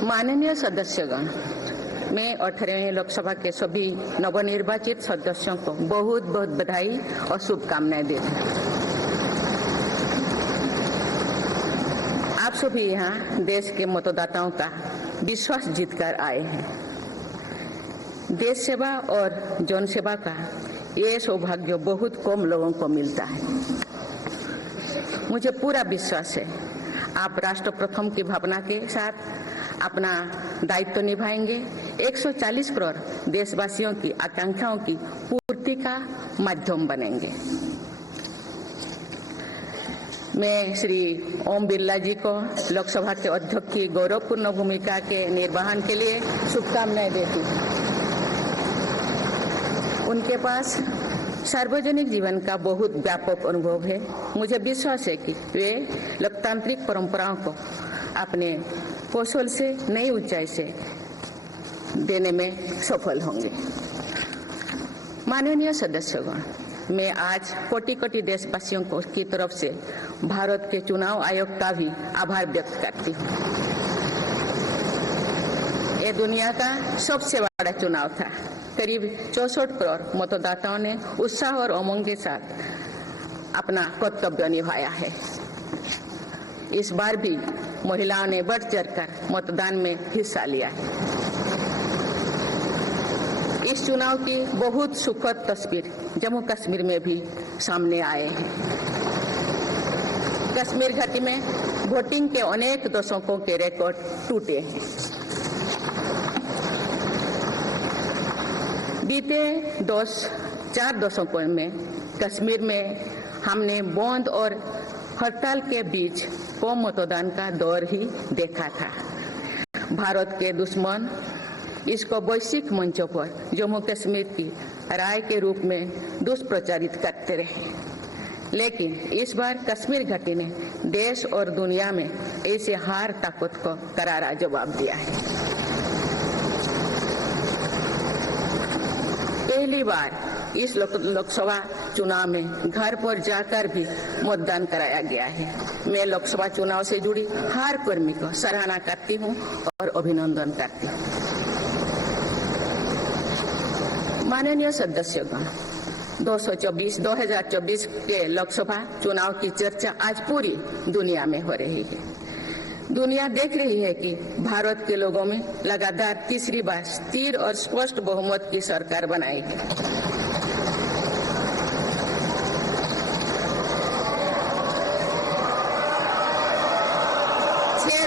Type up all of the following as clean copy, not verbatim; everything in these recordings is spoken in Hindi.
माननीय सदस्यगण, मैं 18वीं लोकसभा के सभी नवनिर्वाचित सदस्यों को बहुत बहुत बधाई और शुभकामनाएं देती हूँ। आप सभी यहाँ देश के मतदाताओं का विश्वास जीतकर आए हैं। देश सेवा और जन सेवा का ये सौभाग्य बहुत कम लोगों को मिलता है। मुझे पूरा विश्वास है आप राष्ट्र प्रथम की भावना के साथ अपना दायित्व निभाएंगे, 140 करोड़ देशवासियों की आकांक्षाओं की पूर्ति का माध्यम बनेंगे। मैं श्री ओम बिरला जी को लोकसभा के अध्यक्ष की गौरवपूर्ण भूमिका के निर्वहन के लिए शुभकामनाएं देती हूँ। उनके पास सार्वजनिक जीवन का बहुत व्यापक अनुभव है। मुझे विश्वास है कि वे लोकतांत्रिक परंपराओं को अपने कौशल से नई ऊंचाई से देने में सफल होंगे। माननीय सदस्यगण, मैं आज कोटि कोटि देशवासियों को की तरफ से भारत के चुनाव आयोग का भी आभार व्यक्त करती हूँ। ये दुनिया का सबसे बड़ा चुनाव था। करीब 64 करोड़ मतदाताओं ने उत्साह और उमंग के साथ अपना कर्तव्य निभाया है। इस बार भी महिलाओं ने बढ़ चढ़कर मतदान में हिस्सा लिया है। इस चुनाव की बहुत सुखद तस्वीर जम्मू कश्मीर में भी सामने आए हैं। कश्मीर घाटी में वोटिंग के अनेक दशकों के रिकॉर्ड टूटे हैं। बीते 4 दशकों में कश्मीर में हमने बंद और हड़ताल के बीच कम मतदान का दौर ही देखा था। भारत के दुश्मन इसको वैश्विक मंचों पर जम्मू कश्मीर की राय के रूप में दुष्प्रचारित करते रहे, लेकिन इस बार कश्मीर घाटी ने देश और दुनिया में ऐसे हार ताकत को करारा जवाब दिया है। पहली बार इस लोकसभा चुनाव में घर पर जाकर भी मतदान कराया गया है। मैं लोकसभा चुनाव से जुड़ी हर कर्मी को सराहना करती हूँ और अभिनंदन करती हूँ। माननीय सदस्यगण, 2024 के लोकसभा चुनाव की चर्चा आज पूरी दुनिया में हो रही है। दुनिया देख रही है कि भारत के लोगों में लगातार तीसरी बार स्थिर और स्पष्ट बहुमत की सरकार बनाई है। छह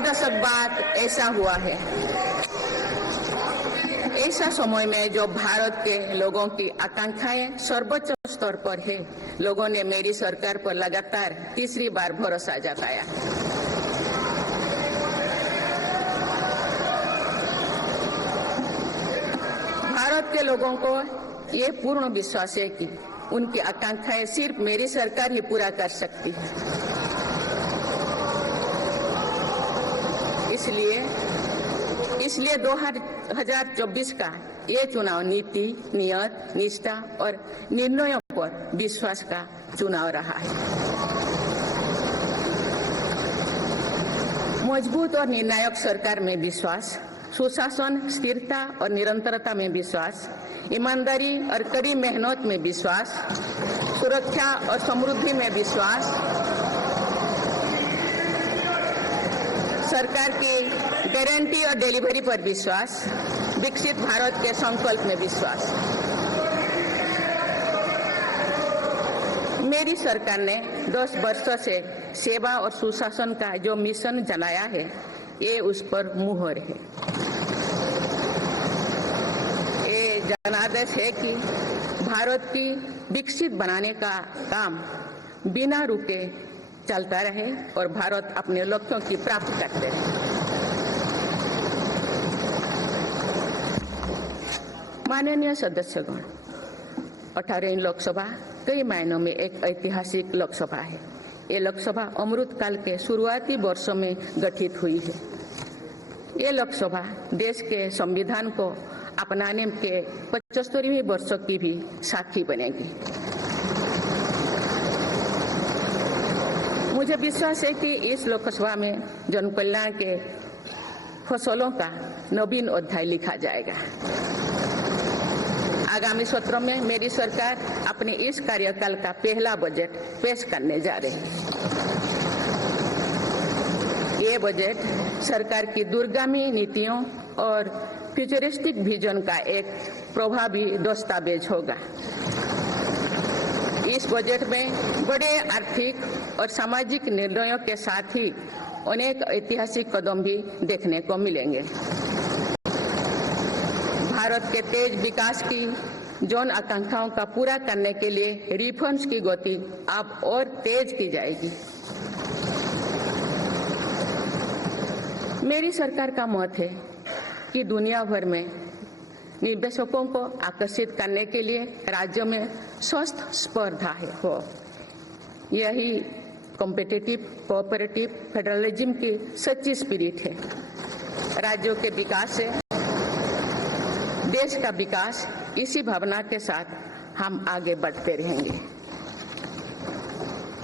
दशक बाद ऐसा हुआ है। ऐसा समय में जो भारत के लोगों की आकांक्षाएं सर्वोच्च स्तर पर है, लोगों ने मेरी सरकार पर लगातार तीसरी बार भरोसा जताया। भारत के लोगों को ये पूर्ण विश्वास है कि उनकी आकांक्षाएं सिर्फ मेरी सरकार ही पूरा कर सकती है। इसलिए 2024 का ये चुनाव नीति, नियत, निष्ठा और निर्णयों पर विश्वास का चुनाव रहा है। मजबूत और निर्णायक सरकार में विश्वास, सुशासन, स्थिरता और निरंतरता में विश्वास, ईमानदारी और कड़ी मेहनत में विश्वास, सुरक्षा और समृद्धि में विश्वास, सरकार की गारंटी और डिलीवरी पर विश्वास, विकसित भारत के संकल्प में विश्वास। मेरी सरकार ने 10 वर्षों से सेवा और सुशासन का जो मिशन चलाया है, ये उस पर मुहर है। ये जनादेश है कि भारत की विकसित बनाने का काम बिना रुके चलता रहे और भारत अपने लक्ष्यों की प्राप्ति करते रहे। माननीय सदस्यगण, 18वीं लोकसभा कई मायनों में एक ऐतिहासिक लोकसभा है। ये लोकसभा अमृतकाल के शुरुआती वर्षों में गठित हुई है। ये लोकसभा देश के संविधान को अपनाने के 75वें वर्ष की भी साक्षी बनेगी। मुझे विश्वास है कि इस लोकसभा में जन कल्याण के फसलों का नवीन अध्याय लिखा जाएगा। आगामी सत्र में मेरी सरकार अपने इस कार्यकाल का पहला बजट पेश करने जा रही है। ये बजट सरकार की दूरगामी नीतियों और फ्यूचरिस्टिक विजन का एक प्रभावी दस्तावेज होगा। इस बजट में बड़े आर्थिक और सामाजिक निर्णयों के साथ ही अनेक ऐतिहासिक कदम भी देखने को मिलेंगे। भारत के तेज विकास की जन आकांक्षाओं का पूरा करने के लिए रिफॉर्म्स की गति अब और तेज की जाएगी। मेरी सरकार का मत है कि दुनिया भर में निवेशकों को आकर्षित करने के लिए राज्यों में स्वस्थ स्पर्धा हो। यही कॉम्पिटिटिव कोऑपरेटिव फेडरलिज्म की सच्ची स्पिरिट है। राज्यों के विकास से देश का विकास, इसी भावना के साथ हम आगे बढ़ते रहेंगे।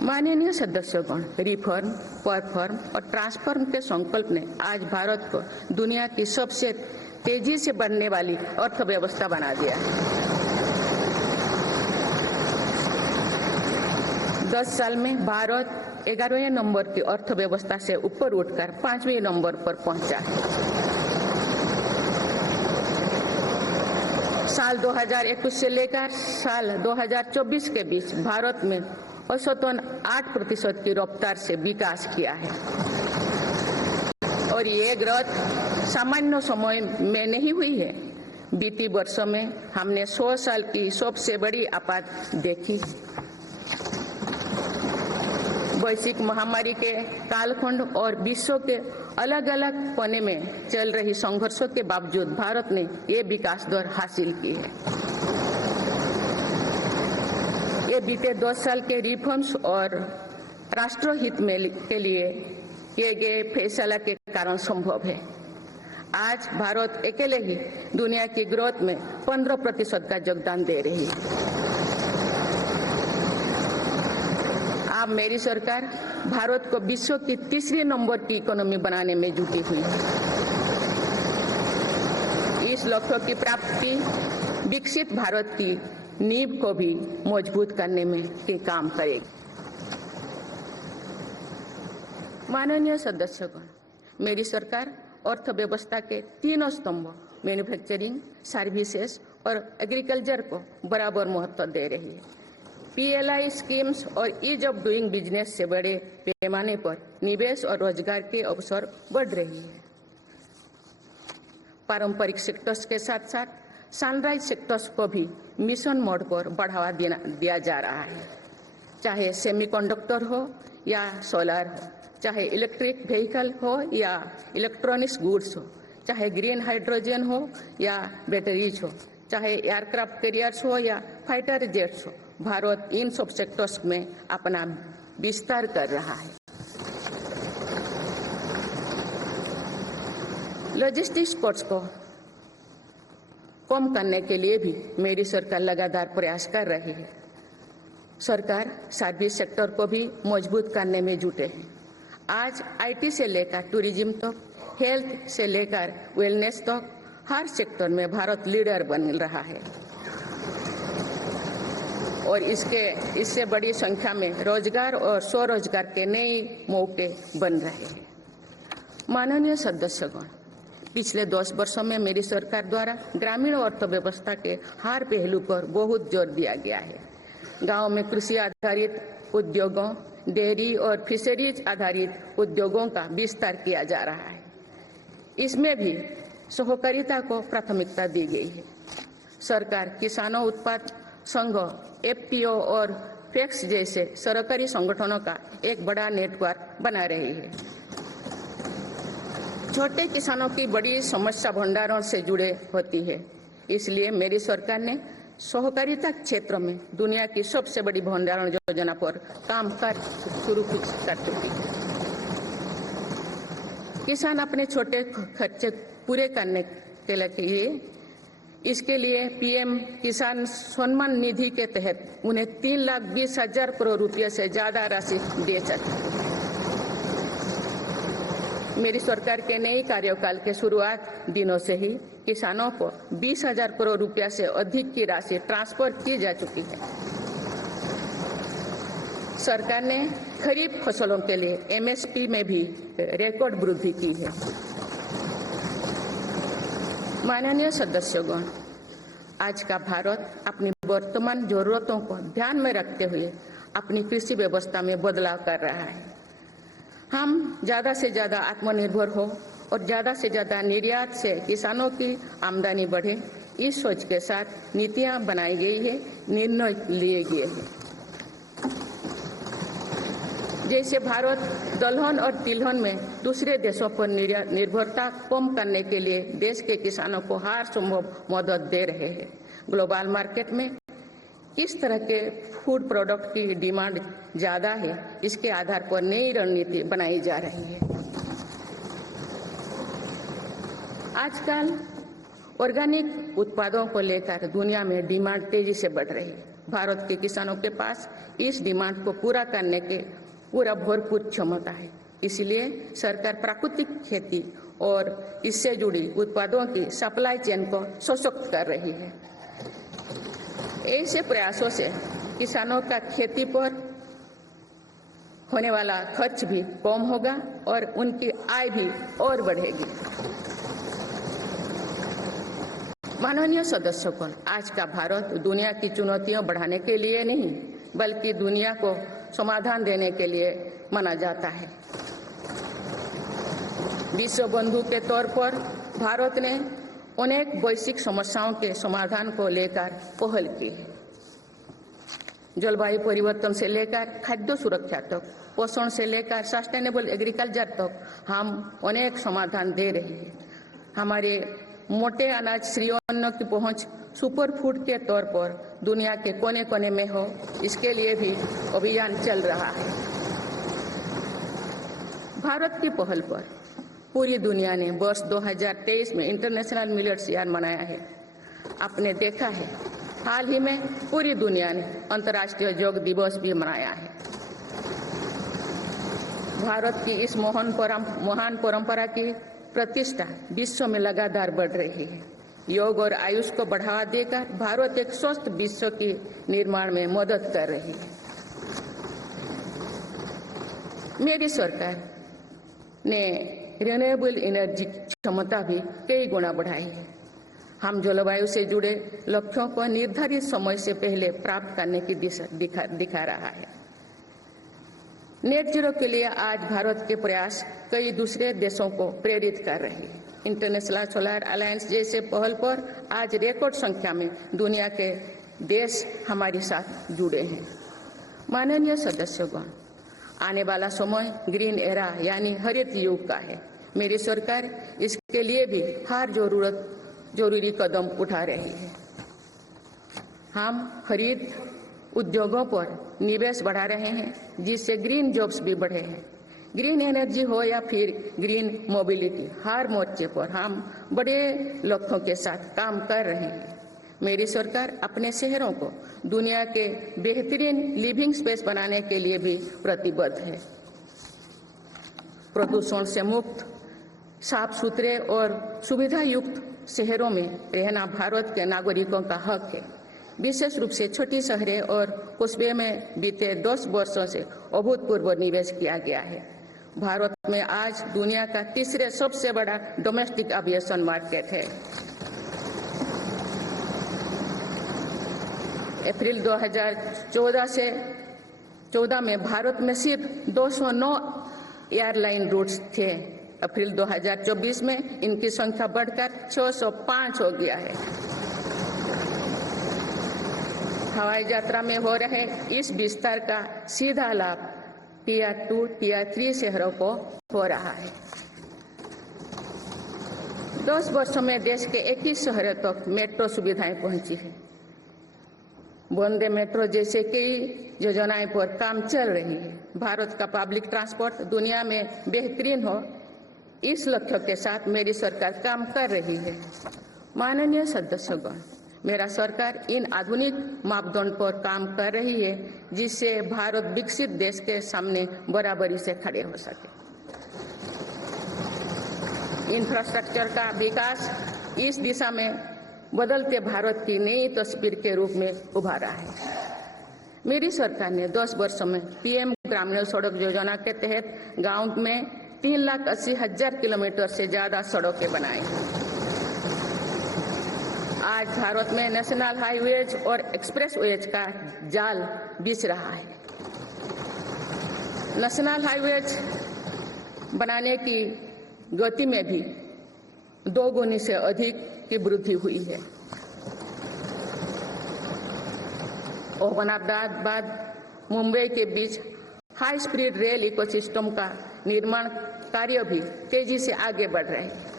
माननीय सदस्यगण, रिफॉर्म, परफॉर्म और ट्रांसफॉर्म के संकल्प ने आज भारत को दुनिया की सबसे तेजी से बढ़ने वाली अर्थव्यवस्था बना दिया है। 10 साल में भारत 11वें नंबर की अर्थव्यवस्था से ऊपर उठकर 5वें नंबर पर पहुंचा है। साल 2021 से लेकर साल 2024 के बीच भारत में औसतन 8% की रफ्तार से विकास किया है और ये ग्रोथ सामान्य समय में नहीं हुई है। बीती वर्षों में हमने 100 साल की सबसे बड़ी आपात देखी। वैश्विक महामारी के कालखंड और विश्व के अलग अलग कोने में चल रही संघर्षों के बावजूद भारत ने ये विकास दर हासिल की है। ये बीते 10 साल के रिफॉर्म्स और राष्ट्रहित में के लिए किए गए फैसला के कारण संभव है। आज भारत अकेले ही दुनिया की ग्रोथ में 15% का योगदान दे रही है। अब मेरी सरकार भारत को विश्व की 3रे नंबर की इकोनॉमी बनाने में जुटी हुई है। इस लक्ष्य की प्राप्ति विकसित भारत की नींव को भी मजबूत करने में के काम करेगी। माननीय सदस्यगण, मेरी सरकार अर्थव्यवस्था के 3 स्तंभ मैन्युफैक्चरिंग, सर्विसेज और एग्रीकल्चर को बराबर महत्व दे रही है। PLI स्कीम्स और ईज ऑफ डूइंग बिजनेस से बड़े पैमाने पर निवेश और रोजगार के अवसर बढ़ रही है। पारंपरिक सेक्टर्स के साथ साथ सनराइज सेक्टर्स को भी मिशन मोड पर बढ़ावा दिया जा रहा है। चाहे सेमीकंडक्टर हो या सोलर हो, चाहे इलेक्ट्रिक व्हीकल हो या इलेक्ट्रॉनिक्स गुड्स हो, चाहे ग्रीन हाइड्रोजन हो या बैटरीज हो, चाहे एयरक्राफ्ट कैरियर्स हो या फाइटर जेट्स हो, भारत इन सब सेक्टर्स में अपना विस्तार कर रहा है। लॉजिस्टिक्स कॉस्ट को कम करने के लिए भी मेरी सरकार लगातार प्रयास कर रही है। सरकार सर्विस सेक्टर को भी मजबूत करने में जुटे हैं। आज IT से लेकर टूरिज्म तक, हेल्थ से लेकर वेलनेस तक हर सेक्टर में भारत लीडर बन रहा है और इससे बड़ी संख्या में रोजगार और स्वरोजगार के नए मौके बन रहे हैं। माननीय सदस्यगण, पिछले 10 वर्षों में मेरी सरकार द्वारा ग्रामीण अर्थव्यवस्था के हर पहलू पर बहुत जोर दिया गया है। गांव में कृषि आधारित उद्योगों, डेयरी और फिशरीज आधारित उद्योगों का विस्तार किया जा रहा है। इसमें भी सहकारिता को प्राथमिकता दी गई है। सरकार किसानों उत्पाद संघ, FPO और FACTS जैसे सरकारी संगठनों का एक बड़ा नेटवर्क बना रही है। छोटे किसानों की बड़ी समस्या भंडारण से जुड़े होती है, इसलिए मेरी सरकार ने सहकारिता क्षेत्र में दुनिया की सबसे बड़ी भंडारण योजना पर काम शुरू कर चुकी है। किसान अपने छोटे खर्चे पूरे करने के लिए इसके लिए PM किसान सम्मान निधि के तहत उन्हें 3,20,000 करोड़ रुपये से ज्यादा राशि दे सकते हैं। मेरी सरकार के नई कार्यकाल के शुरुआत दिनों से ही किसानों को 20,000 करोड़ रुपया से अधिक की राशि ट्रांसफर की जा चुकी है। सरकार ने खरीफ फसलों के लिए एमएसपी में भी रिकॉर्ड वृद्धि की है। माननीय सदस्यगण, आज का भारत अपनी वर्तमान जरूरतों को ध्यान में रखते हुए अपनी कृषि व्यवस्था में बदलाव कर रहा है। हम ज्यादा से ज्यादा आत्मनिर्भर हो और ज्यादा से ज्यादा निर्यात से किसानों की आमदनी बढ़े, इस सोच के साथ नीतियां बनाई गई है, निर्णय लिए गए हैं। जैसे भारत दलहन और तिलहन में दूसरे देशों पर निर्भरता कम करने के लिए देश के किसानों को हर संभव मदद दे रहे हैं। ग्लोबल मार्केट में किस तरह के फूड प्रोडक्ट की डिमांड ज्यादा है, इसके आधार पर नई रणनीति बनाई जा रही है। आजकल ऑर्गेनिक उत्पादों को लेकर दुनिया में डिमांड तेजी से बढ़ रही है। भारत के किसानों के पास इस डिमांड को पूरा करने के पूरा भरपूर क्षमता है। इसलिए सरकार प्राकृतिक खेती और इससे जुड़ी उत्पादों की सप्लाई चेन को सशक्त कर रही है। ऐसे प्रयासों से किसानों का खेती पर होने वाला खर्च भी कम होगा और उनकी आय भी और बढ़ेगी। माननीय सदस्यगण, आज का भारत दुनिया की चुनौतियां बढ़ाने के लिए नहीं बल्कि दुनिया को समाधान देने के लिए माना जाता है। विश्व बंधु के तौर पर भारत ने अनेक वैश्विक समस्याओं के समाधान को लेकर पहल की है। जलवायु परिवर्तन से लेकर खाद्य सुरक्षा तक, पोषण से लेकर सस्टेनेबल एग्रीकल्चर तक हम अनेक समाधान दे रहे हैं। हमारे मोटे अनाज श्री अन्न की पहुंच सुपर फूड के तौर पर दुनिया के कोने कोने में हो, इसके लिए भी अभियान चल रहा है। भारत की पहल पर पूरी दुनिया ने वर्ष 2023 में इंटरनेशनल मिलेट्स ईयर मनाया है। आपने देखा है हाल ही में पूरी दुनिया ने अंतर्राष्ट्रीय योग दिवस भी मनाया है। भारत की इस महान परंपरा की प्रतिष्ठा विश्व में लगातार बढ़ रही है। योग और आयुष को बढ़ावा देकर भारत एक स्वस्थ विश्व के निर्माण में मदद कर रही है। मेरी सरकार ने रिन्यूएबल एनर्जी क्षमता भी कई गुना बढ़ाई है। हम जलवायु से जुड़े लक्ष्यों को निर्धारित समय से पहले प्राप्त करने की दिशा दिखा रहा है। नेट जीरो के लिए आज भारत के प्रयास कई दूसरे देशों को प्रेरित कर रहे हैं। इंटरनेशनल सोलर अलायंस जैसे पहल पर आज रिकॉर्ड संख्या में दुनिया के देश हमारे साथ जुड़े हैं। माननीय सदस्यगण, आने वाला समय ग्रीन एरा यानी हरित युग का है। मेरी सरकार इसके लिए भी हर जरूरी कदम उठा रही है। हम खरीद उद्योगों पर निवेश बढ़ा रहे हैं, जिससे ग्रीन जॉब्स भी बढ़े हैं। ग्रीन एनर्जी हो या फिर ग्रीन मोबिलिटी, हर मोर्चे पर हम बड़े लक्ष्यों के साथ काम कर रहे हैं। मेरी सरकार अपने शहरों को दुनिया के बेहतरीन लिविंग स्पेस बनाने के लिए भी प्रतिबद्ध है। प्रदूषण से मुक्त, साफ सुथरे और सुविधा युक्त शहरों में रहना भारत के नागरिकों का हक है। विशेष रूप से छोटी शहरें और कस्बे में बीते 10 वर्षों से अभूतपूर्व निवेश किया गया है। भारत में आज दुनिया का तीसरे सबसे बड़ा डोमेस्टिक एविएशन मार्केट है। अप्रैल 2014 में भारत में सिर्फ 209 एयरलाइन रूट्स थे। अप्रैल 2024 में इनकी संख्या बढ़कर 605 हो गया है। हवाई यात्रा में हो रहे इस विस्तार का सीधा लाभ टियर 2, टियर 3 शहरों को हो रहा है। 10 वर्षों में देश के 21 शहरों तक मेट्रो सुविधाएं पहुंची है। वंदे मेट्रो जैसे कई योजनाएं पर काम चल रही है। भारत का पब्लिक ट्रांसपोर्ट दुनिया में बेहतरीन हो, इस लक्ष्य के साथ मेरी सरकार काम कर रही है। माननीय सदस्यगण, मेरा सरकार इन आधुनिक मापदंड पर काम कर रही है, जिससे भारत विकसित देश के सामने बराबरी से खड़े हो सके। इंफ्रास्ट्रक्चर का विकास इस दिशा में बदलते भारत की नई तस्वीर के रूप में उभारा है। मेरी सरकार ने 10 वर्षों में पीएम ग्रामीण सड़क योजना के तहत गांव में 3,80,000 किलोमीटर से ज्यादा सड़कें बनाई। आज भारत में नेशनल हाईवेज और एक्सप्रेसवेज का जाल बिछ रहा है। नेशनल हाईवेज बनाने की गति में भी 2 गुनी से अधिक की वृद्धि हुई है। अहमदाबाद मुंबई के बीच हाई स्पीड रेल इकोसिस्टम का निर्माण कार्य भी तेजी से आगे बढ़ रहे हैं।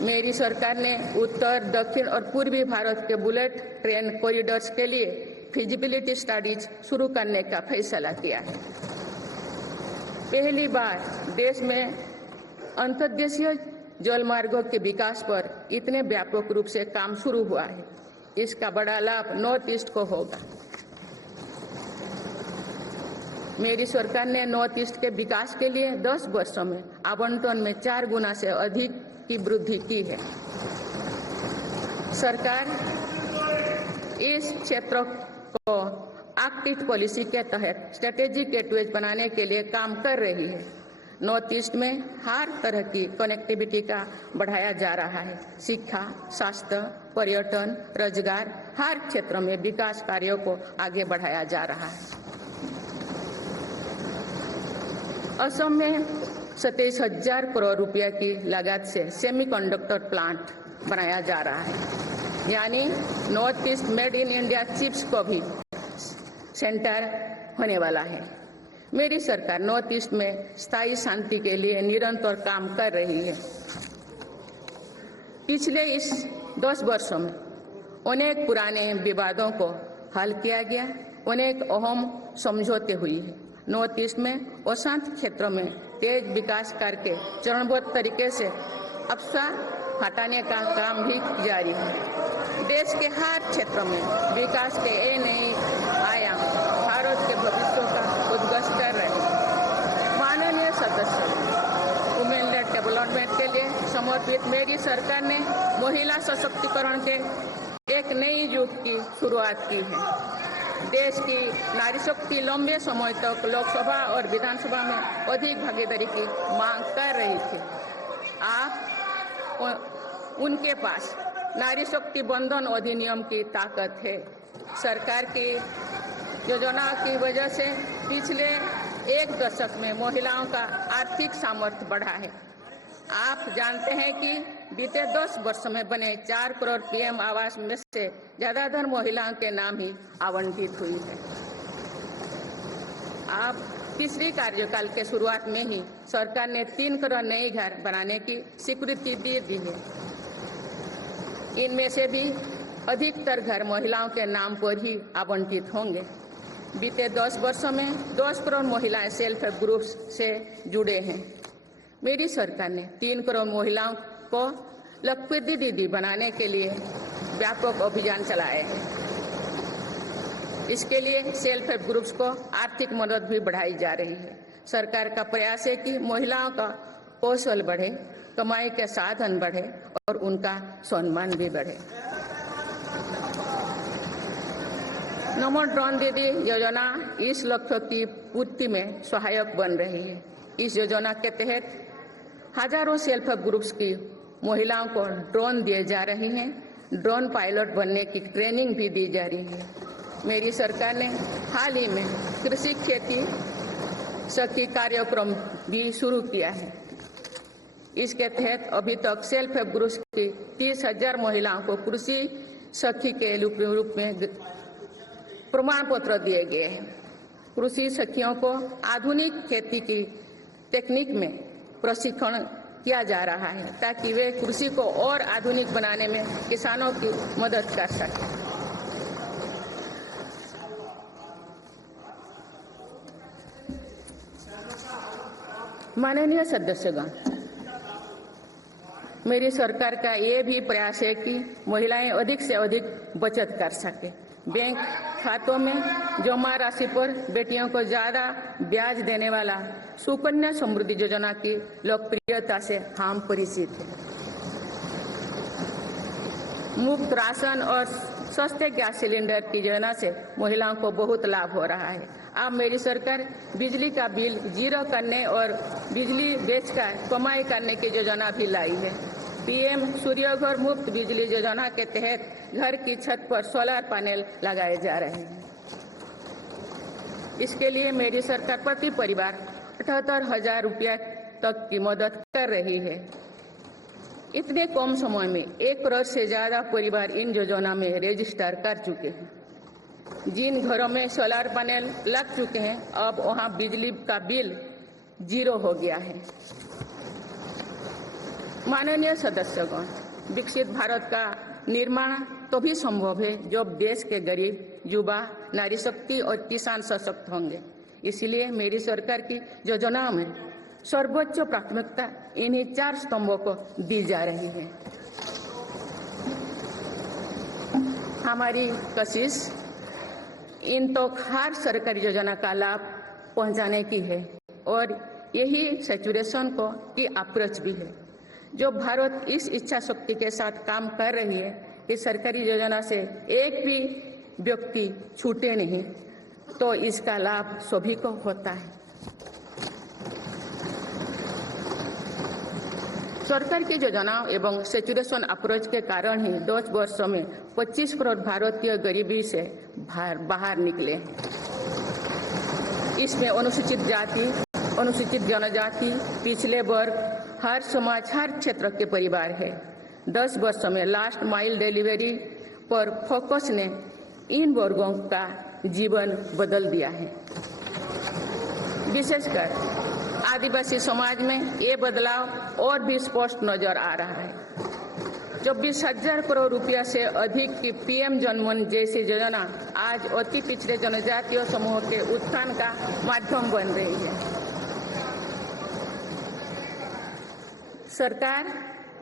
मेरी सरकार ने उत्तर, दक्षिण और पूर्वी भारत के बुलेट ट्रेन कॉरिडोर्स के लिए फिजिबिलिटी स्टडीज शुरू करने का फैसला किया है। पहली बार देश में अंतर्देशीय जल मार्गों के विकास पर इतने व्यापक रूप से काम शुरू हुआ है। इसका बड़ा लाभ नॉर्थ ईस्ट को होगा। मेरी सरकार ने नॉर्थ ईस्ट के विकास के लिए 10 वर्षों में आवंटन में 4 गुना से अधिक की वृद्धि की है। सरकार इस क्षेत्र को एक्ट पॉलिसी के तहत स्ट्रेटेजिक गेटवेज बनाने के लिए काम कर रही है। नॉर्थ ईस्ट में हर तरह की कनेक्टिविटी का बढ़ाया जा रहा है। शिक्षा, स्वास्थ्य, पर्यटन, रोजगार, हर क्षेत्र में विकास कार्यों को आगे बढ़ाया जा रहा है। असम में 27,000 करोड़ रुपया की लागत से सेमीकंडक्टर प्लांट बनाया जा रहा है। यानी north east made in India chips को भी सेंटर होने वाला है। मेरी सरकार नॉर्थ ईस्ट में स्थायी शांति के लिए निरंतर काम कर रही है। पिछले इस 10 वर्षों में अनेक पुराने विवादों को हल किया गया, अनेक अहम समझौते हुई है। नॉर्थ ईस्ट में अशांत क्षेत्रों में तेज विकास करके चरणबद्ध तरीके से अफवाह हटाने का काम भी जारी है। देश के हर क्षेत्र में विकास के नए आयाम भारत के भविष्य का उद्घोष कर रहे हैं। माननीय सदस्य, वुमेन लेड डेवलपमेंट के लिए समर्पित मेरी सरकार ने महिला सशक्तिकरण के एक नई युग की शुरुआत की है। देश की नारी शक्ति लंबे समय तक लोकसभा और विधानसभा में अधिक भागीदारी की मांग कर रही थी। आप उनके पास नारी शक्ति बंधन अधिनियम की ताकत है। सरकार की योजना की वजह से पिछले 1 दशक में महिलाओं का आर्थिक सामर्थ्य बढ़ा है। आप जानते हैं कि बीते 10 वर्षों में बने 4 करोड़ पीएम आवास में से ज्यादातर महिलाओं के नाम ही आवंटित हुई है। आप तीसरी कार्यकाल के शुरुआत में ही सरकार ने 3 करोड़ नए घर बनाने की स्वीकृति दे दी है। इनमें से भी अधिकतर घर महिलाओं के नाम पर ही आवंटित होंगे। बीते 10 वर्षों में 10 करोड़ महिलाएं सेल्फ हेल्प ग्रुप्स से जुड़े हैं। मेरी सरकार ने 3 करोड़ महिलाओं को लखपति दीदी बनाने के लिए व्यापक अभियान चलाए हैं। इसके लिए सेल्फ हेल्प ग्रुप्स को आर्थिक मदद भी बढ़ाई जा रही है। सरकार का प्रयास है कि महिलाओं का कौशल बढ़े, कमाई के साधन बढ़े और उनका सम्मान भी बढ़े। नमो ड्रोन दीदी योजना इस लक्ष्य की पूर्ति में सहायक बन रही है। इस योजना के तहत हजारों सेल्फ हेल्प ग्रुप्स की महिलाओं को ड्रोन दिए जा रही हैं। ड्रोन पायलट बनने की ट्रेनिंग भी दी जा रही है। मेरी सरकार ने हाल ही में कृषि खेती सखी कार्यक्रम भी शुरू किया है। इसके तहत अभी तक सेल्फ हेल्प ग्रुप्स की 30,000 महिलाओं को कृषि सखी के रूप में प्रमाण पत्र दिए गए हैं। कृषि सखियों को आधुनिक खेती की टेक्निक में प्रशिक्षण किया जा रहा है ताकि वे कृषि को और आधुनिक बनाने में किसानों की मदद कर सकें। माननीय सदस्यगण, मेरी सरकार का ये भी प्रयास है कि महिलाएं अधिक से अधिक बचत कर सके। बैंक खातों में जमा राशि पर बेटियों को ज्यादा ब्याज देने वाला सुकन्या समृद्धि योजना की लोकप्रियता से हम परिचित हैं। मुफ्त राशन और सस्ते गैस सिलेंडर की योजना से महिलाओं को बहुत लाभ हो रहा है। अब मेरी सरकार बिजली का बिल जीरो करने और बिजली बेचकर कमाई करने की योजना भी लाई है। पीएम सूर्यघर मुफ्त बिजली योजना के तहत घर की छत पर सोलर पैनल लगाए जा रहे हैं। इसके लिए मेरी सरकार प्रति परिवार 78,000 रुपया तक की मदद कर रही है। इतने कम समय में 1 करोड़ से ज्यादा परिवार इन योजना में रजिस्टर कर चुके हैं। जिन घरों में सोलर पैनल लग चुके हैं, अब वहां बिजली का बिल जीरो हो गया है। माननीय सदस्यगण, विकसित भारत का निर्माण तभी संभव है जब देश के गरीब, युवा, नारी शक्ति और किसान सशक्त होंगे। इसलिए मेरी सरकार की योजनाओं में सर्वोच्च प्राथमिकता इन्हीं 4 स्तंभों को दी जा रही है। हमारी कोशिश इन तो हर सरकारी योजना का लाभ पहुंचाने की है और यही सैचुरेशन को की अप्रोच भी है। जो भारत इस इच्छा शक्ति के साथ काम कर रही है कि सरकारी योजना से एक भी व्यक्ति छूटे नहीं, तो इसका लाभ सभी को होता है। सरकार की योजनाओं एवं सैचुरेशन अप्रोच के कारण ही 10 वर्षों में 25 करोड़ भारतीय गरीबी से बाहर निकले हैं। इसमें अनुसूचित जाति, अनुसूचित जनजाति, पिछले वर्ग, हर समाज, हर क्षेत्र के परिवार है। 10 वर्षों में लास्ट माइल डिलीवरी पर फोकस ने इन वर्गों का जीवन बदल दिया है। विशेषकर आदिवासी समाज में ये बदलाव और भी स्पष्ट नजर आ रहा है। 24,000 करोड़ रुपया से अधिक की पीएम जनमन जैसी योजना आज अति पिछड़े जनजातीय समूह के उत्थान का माध्यम बन रही है। सरकार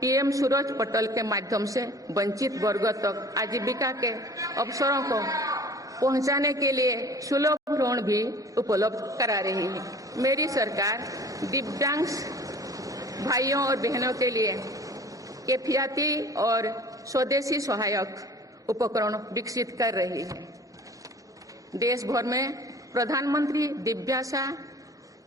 पीएम सूरज पटल के माध्यम से वंचित वर्गों तक आजीविका के अवसरों को पहुंचाने के लिए सुलभ ऋण भी उपलब्ध करा रही है। मेरी सरकार दिव्यांग भाइयों और बहनों के लिए किफायती और स्वदेशी सहायक उपकरण विकसित कर रही है। देश भर में प्रधानमंत्री दिव्याशा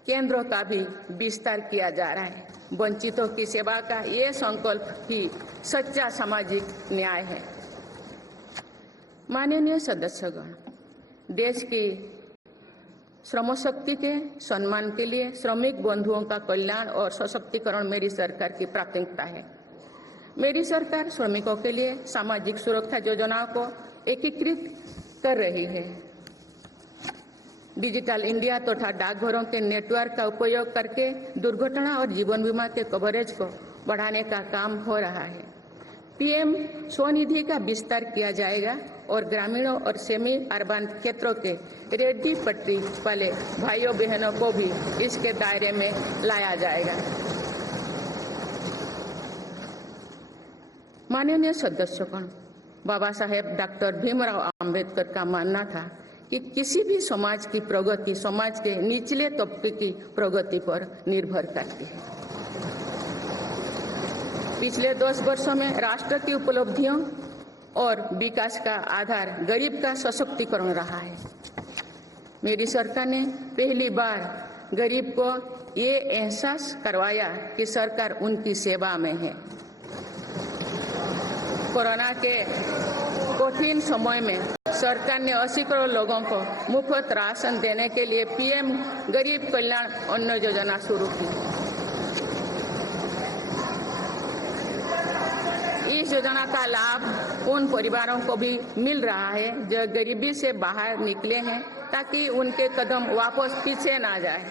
केंद्रों का भी विस्तार किया जा रहा है। वंचितों की सेवा का ये संकल्प ही सच्चा सामाजिक न्याय है। माननीय सदस्यगण, देश की श्रम शक्ति के सम्मान के लिए श्रमिक बंधुओं का कल्याण और सशक्तिकरण मेरी सरकार की प्राथमिकता है। मेरी सरकार श्रमिकों के लिए सामाजिक सुरक्षा योजनाओं को एकीकृत कर रही है। डिजिटल इंडिया तथा डाकघरों के नेटवर्क का उपयोग करके दुर्घटना और जीवन बीमा के कवरेज को बढ़ाने का काम हो रहा है। पीएम स्वनिधि का विस्तार किया जाएगा और ग्रामीणों और सेमी अर्बन क्षेत्रों के रेहड़ी पटरी वाले भाइयों बहनों को भी इसके दायरे में लाया जाएगा। माननीय सदस्यगण, बाबा साहेब डॉक्टर भीमराव अंबेडकर का मानना था कि किसी भी समाज की प्रगति समाज के निचले तबके की प्रगति पर निर्भर करती है। पिछले 10 वर्षों में राष्ट्र की उपलब्धियों और विकास का आधार गरीब का सशक्तिकरण रहा है। मेरी सरकार ने पहली बार गरीब को ये एहसास करवाया कि सरकार उनकी सेवा में है। कोरोना के कठिन समय में सरकार ने 80 करोड़ लोगों को मुफ्त राशन देने के लिए पीएम गरीब कल्याण अन्न योजना शुरू की। इस योजना का लाभ उन परिवारों को भी मिल रहा है जो गरीबी से बाहर निकले हैं, ताकि उनके कदम वापस पीछे ना जाए।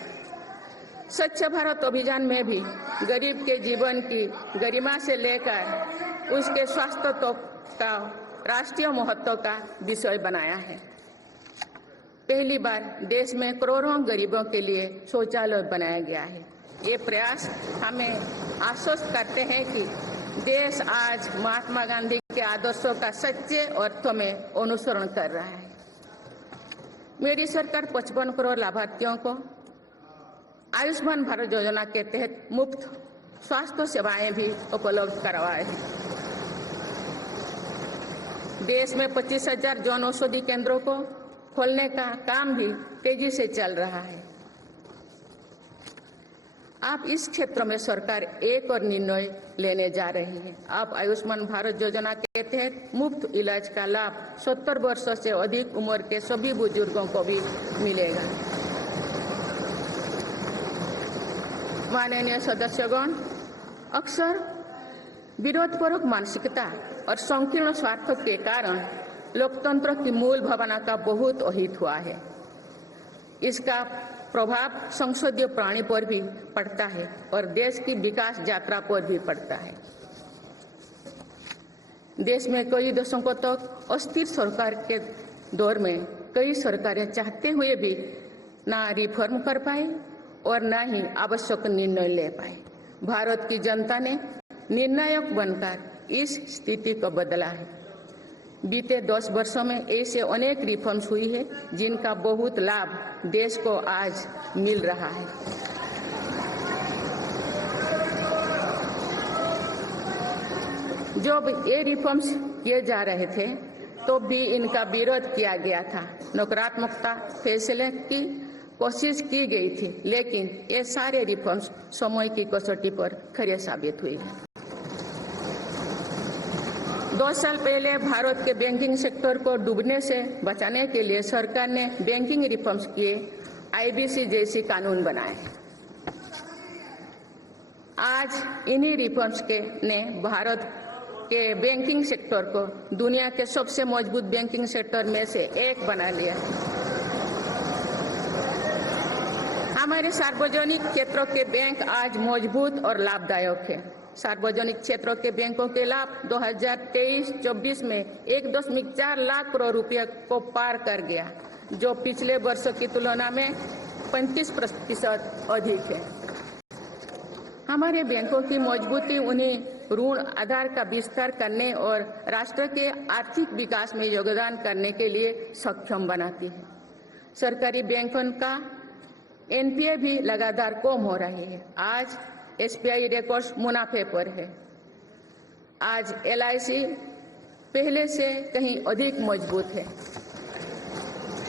स्वच्छ भारत अभियान में भी गरीब के जीवन की गरिमा से लेकर उसके स्वास्थ्य तक का राष्ट्रीय महत्व का विषय बनाया है। पहली बार देश में करोड़ों गरीबों के लिए शौचालय बनाया गया है। ये प्रयास हमें आश्वस्त करते हैं कि देश आज महात्मा गांधी के आदर्शों का सच्चे अर्थों में अनुसरण कर रहा है। मेरी सरकार 55 करोड़ लाभार्थियों को आयुष्मान भारत योजना के तहत मुफ्त स्वास्थ्य सेवाएं भी उपलब्ध करवाए हैं। देश में 25,000 जन औषधि केंद्रों को खोलने का काम भी तेजी से चल रहा है। आप इस क्षेत्र में सरकार एक और निर्णय लेने जा रही है। अब आयुष्मान भारत योजना के तहत मुफ्त इलाज का लाभ 70 वर्षों से अधिक उम्र के सभी बुजुर्गों को भी मिलेगा। माननीय सदस्यगण, अक्सर विरोधपूर्वक मानसिकता और संकीर्ण स्वार्थ के कारण लोकतंत्र की मूल भावना का बहुत अहित हुआ है। इसका प्रभाव संसदीय प्रणाली पर भी पड़ता है और देश की विकास यात्रा पर भी पड़ता है। देश में कई दशकों तक अस्थिर सरकार के दौर में कई सरकारें चाहते हुए भी ना रिफॉर्म कर पाए और ना ही आवश्यक निर्णय ले पाए। भारत की जनता ने निर्णायक बनकर इस स्थिति को बदला है। बीते 10 वर्षों में ऐसे अनेक रिफॉर्म्स हुई है जिनका बहुत लाभ देश को आज मिल रहा है। जब ये रिफॉर्म्स किए जा रहे थे तो भी इनका विरोध किया गया था। नकारात्मकता फैसले की कोशिश की गई थी, लेकिन ये सारे रिफॉर्म्स समय की कसौटी पर खरे साबित हुए हैं। 2 साल पहले भारत के बैंकिंग सेक्टर को डूबने से बचाने के लिए सरकार ने बैंकिंग रिफॉर्म्स किए, आईबीसी जैसी कानून बनाए। आज इन्हीं रिफॉर्म्स ने भारत के बैंकिंग सेक्टर को दुनिया के सबसे मजबूत बैंकिंग सेक्टर में से एक बना लिया। हमारे सार्वजनिक क्षेत्रों के बैंक आज मजबूत और लाभदायक है। सार्वजनिक क्षेत्रों के बैंकों के लाभ 2023-24 में 1.4 लाख करोड़ रुपए को पार कर गया, जो पिछले वर्षों की तुलना में 35% अधिक है। हमारे बैंकों की मजबूती उन्हें ऋण आधार का विस्तार करने और राष्ट्र के आर्थिक विकास में योगदान करने के लिए सक्षम बनाती है। सरकारी बैंकों का एनपीए भी लगातार कम हो रही है। आज एसबीआई रिकॉर्ड मुनाफे पर है। आज एलआईसी पहले से कहीं अधिक मजबूत है।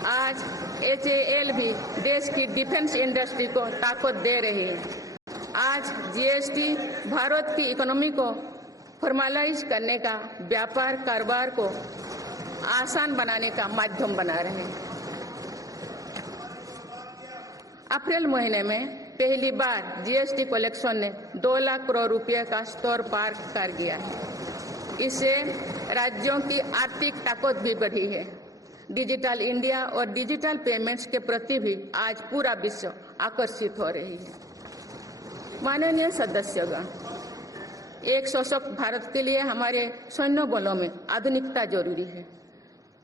आज एचएएल भी देश की डिफेंस इंडस्ट्री को ताकत दे रही है। आज जीएसटी भारत की इकोनॉमी को फॉर्मलाइज करने का, व्यापार कारोबार को आसान बनाने का माध्यम बना रहे हैं। अप्रैल महीने में पहली बार जीएसटी कलेक्शन ने 2 लाख करोड़ रुपए का स्तर पार कर गया है। इससे राज्यों की आर्थिक ताकत भी बढ़ी है। डिजिटल इंडिया और डिजिटल पेमेंट्स के प्रति भी आज पूरा विश्व आकर्षित हो रही है। माननीय सदस्यगण, एक सशक्त भारत के लिए हमारे सैन्य बलों में आधुनिकता जरूरी है।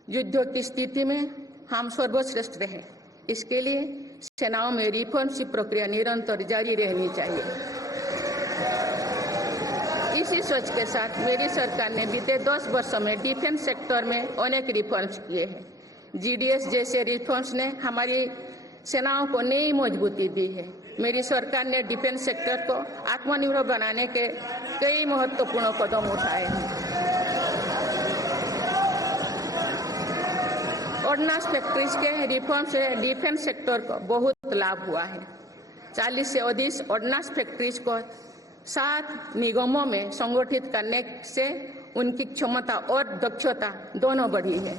युद्ध की स्थिति में हम सर्वश्रेष्ठ रहे, इसके लिए सेनाओं में रिफॉर्म्स की प्रक्रिया निरंतर जारी रहनी चाहिए। इसी सोच के साथ मेरी सरकार ने बीते 10 वर्षों में डिफेंस सेक्टर में अनेक रिफॉर्म्स किए हैं। जीडीएस जैसे रिफॉर्म्स ने हमारी सेनाओं को नई मजबूती दी है। मेरी सरकार ने डिफेंस सेक्टर को आत्मनिर्भर बनाने के कई महत्वपूर्ण कदम उठाए हैं। ऑर्डिनेंस फैक्ट्रीज के रिफॉर्म से डिफेंस सेक्टर को बहुत लाभ हुआ है। 40 से अधिक ऑर्डिनेंस फैक्ट्रीज को 7 निगमों में संगठित करने से उनकी क्षमता और दक्षता दोनों बढ़ी है।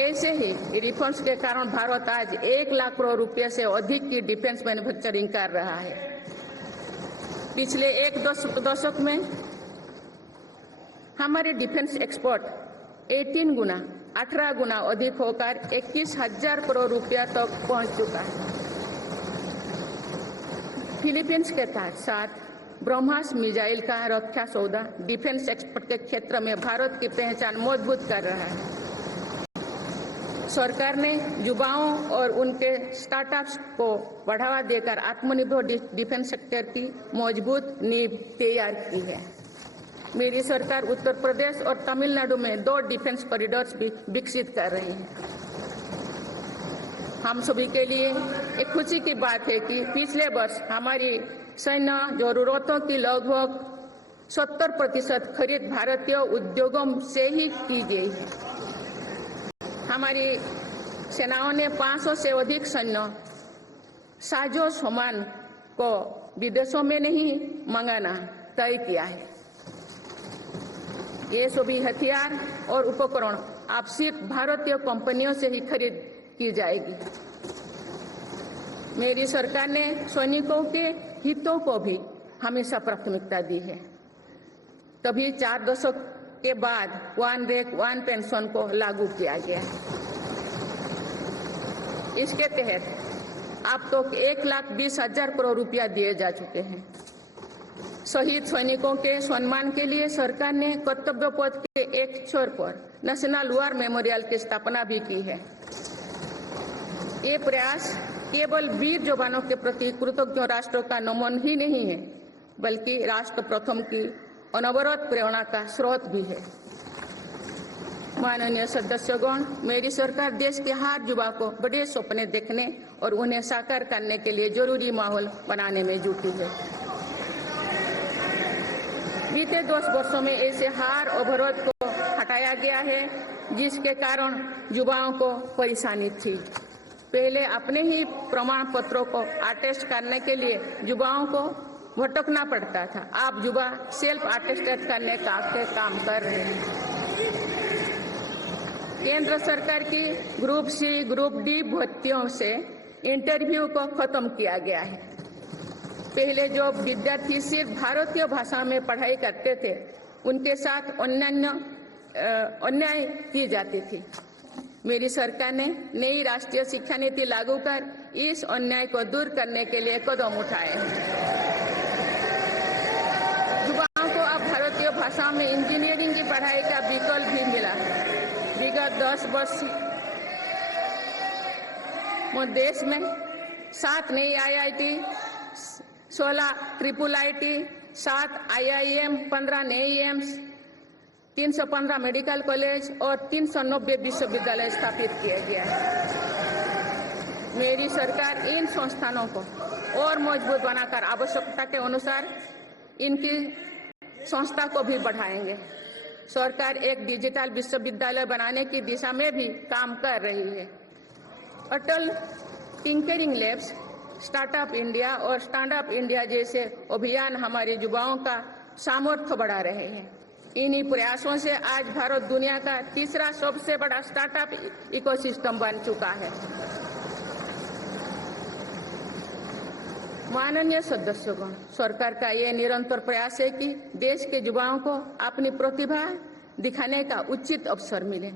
ऐसे ही रिफॉर्म्स के कारण भारत आज 1 लाख करोड़ रुपए से अधिक की डिफेंस मैन्युफैक्चरिंग कर रहा है। पिछले एक दशक में हमारे डिफेंस एक्सपोर्ट 18 गुना अधिक होकर 21,000 करोड़ रुपया तक पहुंच चुका है। फिलीपींस के साथ ब्रह्मास मिसाइल का रक्षा सौदा डिफेंस एक्सपोर्ट के क्षेत्र में भारत की पहचान मजबूत कर रहा है। सरकार ने युवाओं और उनके स्टार्टअप्स को बढ़ावा देकर आत्मनिर्भर डिफेंस सेक्टर की मजबूत नींव तैयार की है। मेरी सरकार उत्तर प्रदेश और तमिलनाडु में 2 डिफेंस कॉरिडोर्स भी विकसित कर रही है। हम सभी के लिए एक खुशी की बात है कि पिछले वर्ष हमारी सैन्य जरूरतों की लगभग 70% खरीद भारतीय उद्योगों से ही की गई है। हमारी सेनाओं ने 500 से अधिक सैन्य साजो सामान को विदेशों में नहीं मंगाना तय किया है। ये सभी हथियार और उपकरण अब सिर्फ भारतीय कंपनियों से ही खरीद की जाएगी। मेरी सरकार ने सैनिकों के हितों को भी हमेशा प्राथमिकता दी है। तभी 4 दशक के बाद वन रैंक वन पेंशन को लागू किया गया है। इसके तहत अब तो 1,20,000 करोड़ रुपया दिए जा चुके हैं। शहीद सैनिकों के सम्मान के लिए सरकार ने कर्तव्य पथ के एक छोर पर नेशनल वॉर मेमोरियल की स्थापना भी की है। ये प्रयास केवल वीर जवानों के प्रति कृतज्ञ राष्ट्र का नमन ही नहीं है, बल्कि राष्ट्र प्रथम की अनवरत प्रेरणा का स्रोत भी है। माननीय सदस्यगण, मेरी सरकार देश के हर युवा को बड़े सपने देखने और उन्हें साकार करने के लिए जरूरी माहौल बनाने में जुटी है। बीते 10 वर्षों में ऐसे हर अवरोध को हटाया गया है जिसके कारण युवाओं को परेशानी थी। पहले अपने ही प्रमाण पत्रों को अटेस्ट करने के लिए युवाओं को भटकना पड़ता था। अब युवा सेल्फ अटेस्टेड करने का काम कर रहे हैं। केंद्र सरकार की ग्रुप सी ग्रुप डी भर्तियों से इंटरव्यू को खत्म किया गया है। पहले जो विद्यार्थी सिर्फ भारतीय भाषा में पढ़ाई करते थे उनके साथ अन्याय की जाती थी। मेरी सरकार ने नई राष्ट्रीय शिक्षा नीति लागू कर इस अन्याय को दूर करने के लिए कदम उठाए हैं। युवाओं को अब भारतीय भाषा में इंजीनियरिंग की पढ़ाई का विकल्प भी मिला है। विगत 10 वर्ष में देश में 7 नई IIT, 16 ट्रिपल IIT, 7 IIM, 15 नए एम्स, 315 मेडिकल कॉलेज और 390 विश्वविद्यालय स्थापित किया गया है। मेरी सरकार इन संस्थानों को और मजबूत बनाकर आवश्यकता के अनुसार इनकी संस्था को भी बढ़ाएंगे। सरकार एक डिजिटल विश्वविद्यालय बनाने की दिशा में भी काम कर रही है। अटल टिंकरिंग लैब्स, स्टार्टअप इंडिया और स्टैंडअप इंडिया जैसे अभियान हमारे युवाओं का सामर्थ्य बढ़ा रहे हैं। इन्हीं प्रयासों से आज भारत दुनिया का तीसरा सबसे बड़ा स्टार्टअप इकोसिस्टम बन चुका है। माननीय सदस्यगण, सरकार का ये निरंतर प्रयास है कि देश के युवाओं को अपनी प्रतिभा दिखाने का उचित अवसर मिले।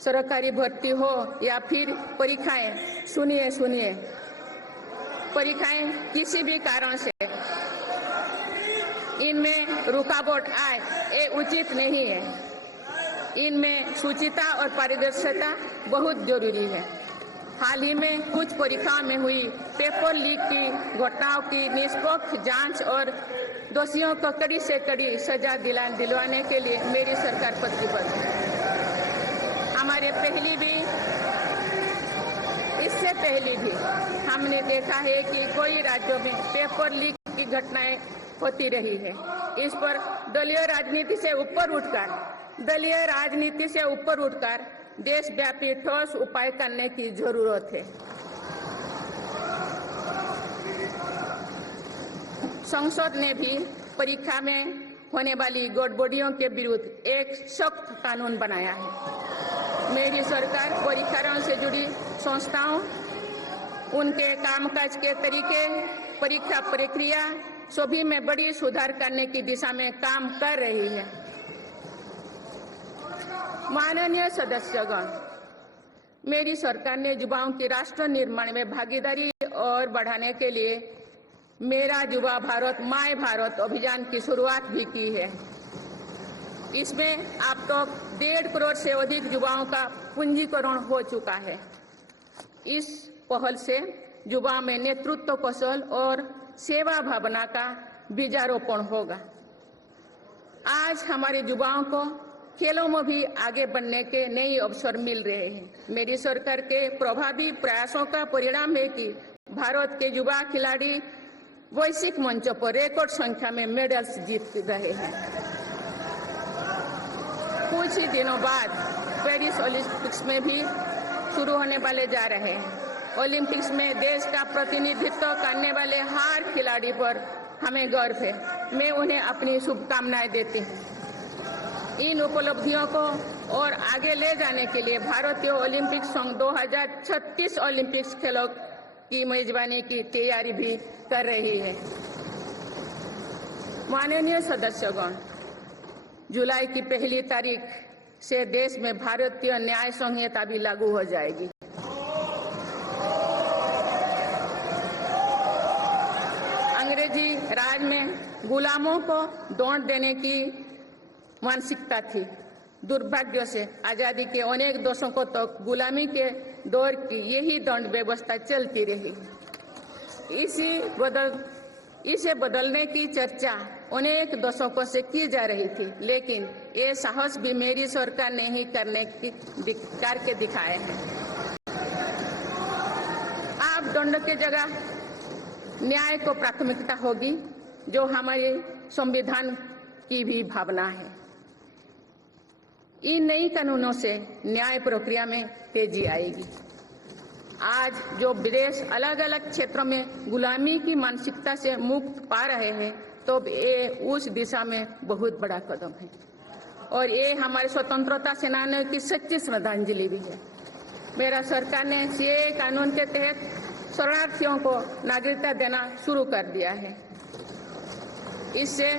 सरकारी भर्ती हो या फिर परीक्षाएं, सुनिए, परीक्षाएं किसी भी कारण से इनमें रुकावट आए, ये उचित नहीं है। इनमें शुचिता और पारदर्शिता बहुत जरूरी है। हाल ही में कुछ परीक्षाओं में हुई पेपर लीक की घटनाओं की निष्पक्ष जांच और दोषियों को कड़ी से कड़ी सजा दिलवाने के लिए मेरी सरकार प्रतिबद्ध है। इससे पहले भी हमने देखा है कि कई राज्यों में पेपर लीक की घटनाएं होती रही है। इस पर दलीय राजनीति से ऊपर उठकर देशव्यापी ठोस उपाय करने की जरूरत है। संसद ने भी परीक्षा में होने वाली गड़बड़ियों के विरुद्ध एक सख्त कानून बनाया है। मेरी सरकार परीक्षाओं से जुड़ी संस्थाओं, उनके कामकाज के तरीके, परीक्षा प्रक्रिया सभी में बड़ी सुधार करने की दिशा में काम कर रही है। माननीय सदस्यगण, मेरी सरकार ने युवाओं की राष्ट्र निर्माण में भागीदारी और बढ़ाने के लिए मेरा युवा भारत माय भारत अभियान की शुरुआत भी की है। इसमें अब तक 1.5 करोड़ से अधिक युवाओं का पंजीकरण हो चुका है। इस पहल से युवा में नेतृत्व कौशल और सेवा भावना का बीजारोपण होगा। आज हमारे युवाओं को खेलों में भी आगे बढ़ने के नए अवसर मिल रहे हैं। मेरी सरकार के प्रभावी प्रयासों का परिणाम है कि भारत के युवा खिलाड़ी वैश्विक मंचों पर रिकॉर्ड संख्या में मेडल्स जीत रहे हैं। कुछ ही दिनों बाद पेरिस ओलंपिक्स में भी शुरू होने वाले जा रहे हैं। ओलंपिक्स में देश का प्रतिनिधित्व करने वाले हर खिलाड़ी पर हमें गर्व है। मैं उन्हें अपनी शुभकामनाएं देती हूँ। इन उपलब्धियों को और आगे ले जाने के लिए भारतीय ओलंपिक संघ 2036 ओलंपिक्स खेलों की मेजबानी की तैयारी भी कर रही है। माननीय सदस्यगण, जुलाई की 1 तारीख से देश में भारतीय न्याय संहिता भी लागू हो जाएगी। अंग्रेजी राज में गुलामों को दौड़ देने की मानसिकता थी। दुर्भाग्य से आजादी के अनेक दशकों तक गुलामी के दौर की यही दंड व्यवस्था चलती रही। इसे बदलने की चर्चा अनेक दशकों से की जा रही थी, लेकिन ये साहस भी मेरी सरकार ने ही करके दिखाए हैं। अब दंड के जगह न्याय को प्राथमिकता होगी, जो हमारे संविधान की भी भावना है। इन नई कानूनों से न्याय प्रक्रिया में तेजी आएगी। आज जो देश अलग अलग क्षेत्रों में गुलामी की मानसिकता से मुक्त पा रहे हैं, तो ये उस दिशा में बहुत बड़ा कदम है और ये हमारे स्वतंत्रता सेनानियों की सच्ची श्रद्धांजलि भी है। मेरा सरकार ने सीएए कानून के तहत शरणार्थियों को नागरिकता देना शुरू कर दिया है। इससे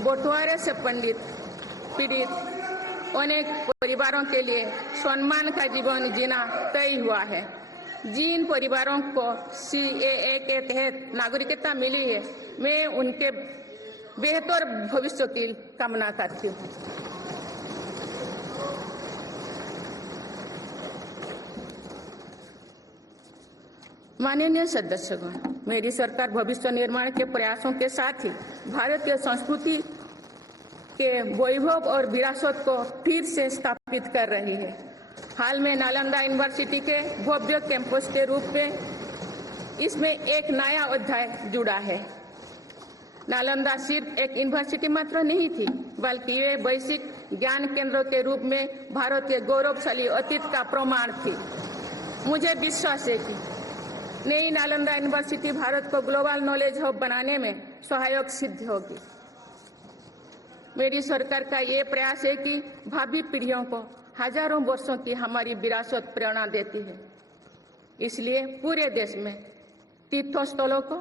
बंटवारे से पीड़ित अनेक परिवारों के लिए सम्मान का जीवन जीना तय हुआ है। जिन परिवारों को सीएए के तहत नागरिकता मिली है, मैं उनके बेहतर भविष्य की कामना करती हूँ। माननीय सदस्यगण, मेरी सरकार भविष्य निर्माण के प्रयासों के साथ ही भारतीय संस्कृति के वैभव और विरासत को फिर से स्थापित कर रही है। हाल में नालंदा यूनिवर्सिटी के भव्य कैंपस के रूप में इसमें एक नया अध्याय जुड़ा है। नालंदा सिर्फ एक यूनिवर्सिटी मात्र नहीं थी, बल्कि ये वैश्विक ज्ञान केंद्र के रूप में भारत के गौरवशाली अतीत का प्रमाण थी। मुझे विश्वास है कि नई नालंदा यूनिवर्सिटी भारत को ग्लोबल नॉलेज हब बनाने में सहायक सिद्ध होगी। मेरी सरकार का ये प्रयास है कि भावी पीढ़ियों को हजारों वर्षों की हमारी विरासत प्रेरणा देती है। इसलिए पूरे देश में तीर्थस्थलों को,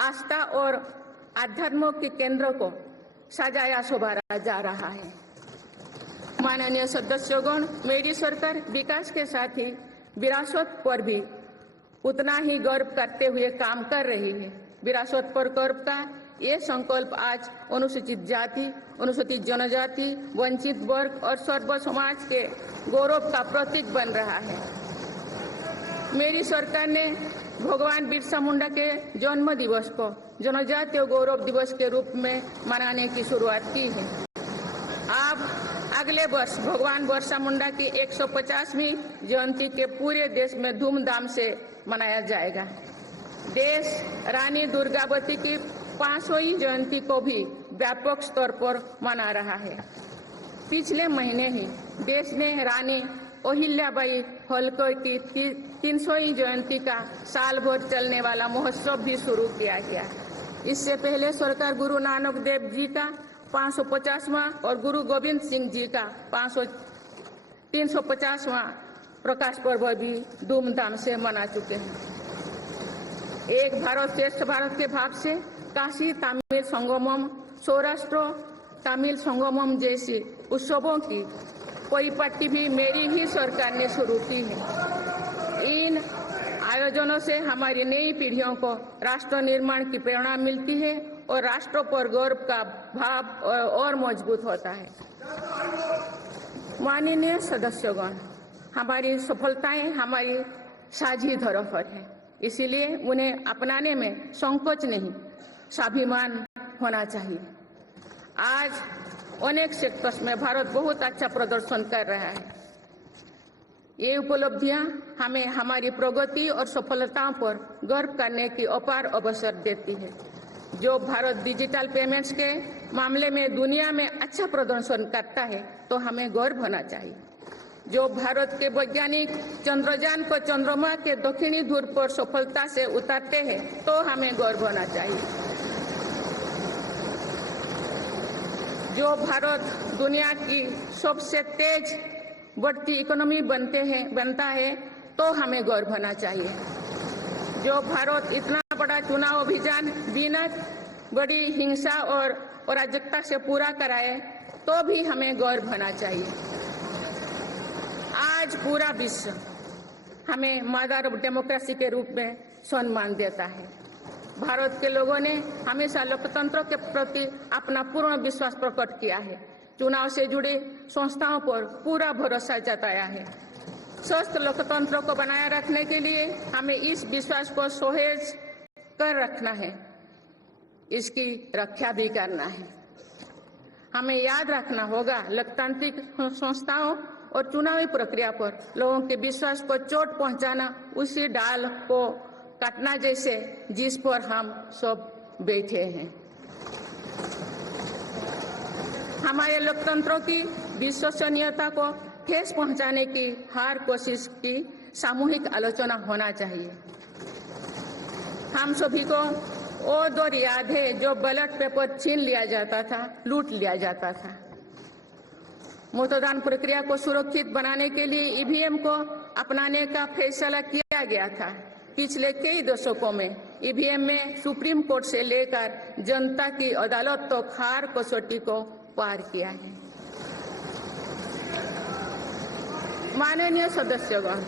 आस्था और आध्यात्म के केंद्रों को सजाया संवारा जा रहा है। माननीय सदस्यगण, मेरी सरकार विकास के साथ ही विरासत पर भी उतना ही गर्व करते हुए काम कर रही है। विरासत पर गर्व का ये संकल्प आज अनुसूचित जाति, अनुसूचित जनजाति, वंचित वर्ग और सर्व समाज के गौरव का प्रतीक बन रहा है। मेरी सरकार ने भगवान बिरसा मुंडा के जन्म दिवस को जनजातीय गौरव दिवस के रूप में मनाने की शुरुआत की है। अब अगले वर्ष भगवान बिरसा मुंडा की 150वीं जयंती के पूरे देश में धूमधाम से मनाया जाएगा। देश रानी दुर्गावती की 500वीं जयंती को भी व्यापक स्तर पर मना रहा है। पिछले महीने ही देश ने रानी अहिल्याबाई होलकर की 300वीं जयंती का साल भर चलने वाला महोत्सव भी शुरू किया गया। इससे पहले सरकार गुरु नानक देव जी का 550वां और गुरु गोविंद सिंह जी का 350वां प्रकाश पर्व भी धूमधाम से मना चुके हैं। एक भारत श्रेष्ठ भारत के भाव से काशी तमिल संगमम, सौराष्ट्र तमिल संगमम जैसी उत्सवों की परिपाटी भी मेरी ही सरकार ने शुरू की है। इन आयोजनों से हमारी नई पीढ़ियों को राष्ट्र निर्माण की प्रेरणा मिलती है और राष्ट्र पर गौरव का भाव और मजबूत होता है। माननीय सदस्यगण, हमारी सफलताएं हमारी साझी धरोहर है, इसीलिए उन्हें अपनाने में संकोच नहीं, स्वाभिमान होना चाहिए। आज अनेक सेक्टर्स में भारत बहुत अच्छा प्रदर्शन कर रहा है। ये उपलब्धियां हमें हमारी प्रगति और सफलताओं पर गर्व करने की अपार अवसर देती है। जो भारत डिजिटल पेमेंट्स के मामले में दुनिया में अच्छा प्रदर्शन करता है तो हमें गर्व होना चाहिए। जो भारत के वैज्ञानिक चंद्रयान को चंद्रमा के दक्षिणी ध्रुव पर सफलता से उतारते हैं तो हमें गर्व होना चाहिए। जो भारत दुनिया की सबसे तेज बढ़ती इकोनॉमी बनता है तो हमें गर्व होना चाहिए। जो भारत इतना बड़ा चुनाव अभियान बिना बड़ी हिंसा और अराजकता से पूरा कराए तो भी हमें गर्व होना चाहिए। आज पूरा विश्व हमें मदर ऑफ डेमोक्रेसी के रूप में सम्मान देता है। भारत के लोगों ने हमेशा लोकतंत्र के प्रति अपना पूर्ण विश्वास प्रकट किया है। चुनाव से जुड़ी संस्थाओं पर पूरा भरोसा जताया है। स्वस्थ लोकतंत्र को बनाए रखने के लिए हमें इस विश्वास को सहेज कर रखना है, इसकी रक्षा भी करना है। हमें याद रखना होगा लोकतांत्रिक संस्थाओं और चुनावी प्रक्रिया पर लोगों के विश्वास को चोट पहुंचाना उसी डाल को काटना जैसे जिस पर हम सब बैठे हैं। हमारे लोकतंत्रों की विश्वसनीयता को ठेस पहुंचाने की हर कोशिश की सामूहिक आलोचना होना चाहिए। हम सभी को वो दौर याद है जो बैलेट पेपर छीन लिया जाता था, लूट लिया जाता था। मतदान प्रक्रिया को सुरक्षित बनाने के लिए ईवीएम को अपनाने का फैसला किया गया था। पिछले कई दशकों में ईवीएम में सुप्रीम कोर्ट से लेकर जनता की अदालत तक हर कसौटी को पार किया है। माननीय सदस्यगण,